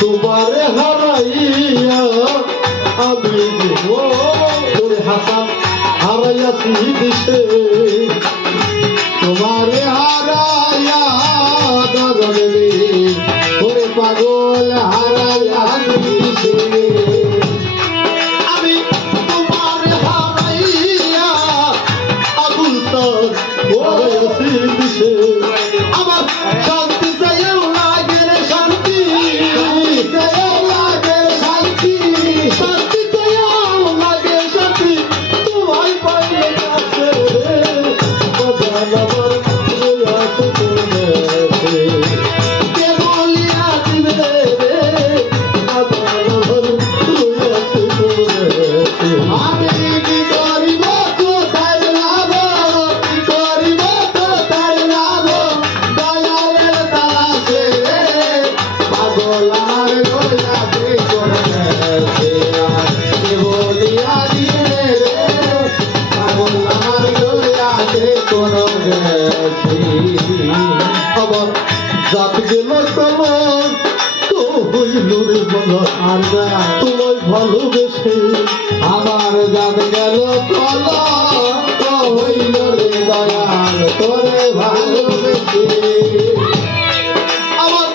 তোমারে হারাইয়া আমি হাসান হারাইয়াছি দিশে তোমারে হারাইয়া দরলে ওরে পাগল হারাইয়া দিশে আমি তোমারে হারাইয়া আগুন তোর হারাইয়াছি দিশে আমার শান্তি চাইও লাগে রে শান্তি চাইও লাগে শান্তি শান্তি চাইও লাগে শান্তি তোমায় পাইলে কাছে বাজার আমার আছে তোমাকে কে বলিয়া দিবে রে বাজার আমার আছে তোমাকে আমি কি করিব কোথায় লাভ কি করিব কোথায় লাভ দয়ালের তালাশে পাগল আমার রইয়াছে করতে কে বলিয়া দিবে রে পাগল আমার রইয়াছে করতে আবার জাত গেল তোমার তো হইল রে বলা আর তোমায় ভালোবেসে আমার জাত গেল কলা তো হইল রে দয়াল তোরে ভালোবেসে আমার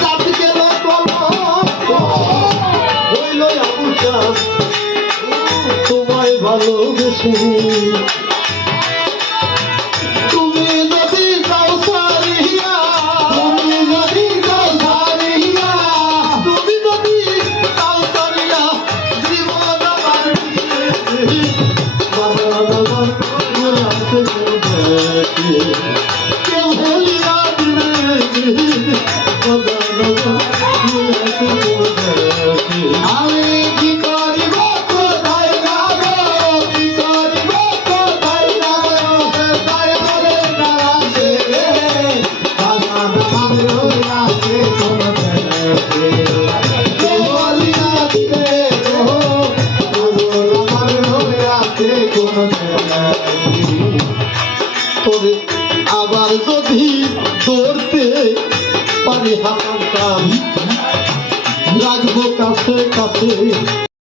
জাত গেল কলা হইল আবুজা তোমায় ভালোবেসে তুমি যদি যাও সারিয়া তুমি যদি যাও সারিয়া তুমি যদি যাও সারিয়া জীবন আমার বাবা কেউ বলিয়া দিবে আমি কি করিব কোথায় যাব কি করিব কোথায় যাব কোথায় বলে নাচে বাগান আমার রইয়াছে তোমাকে কে বলিয়া দিবে আমার রইয়াছে তোমাকে আবার যদি ধরতে পারি হাত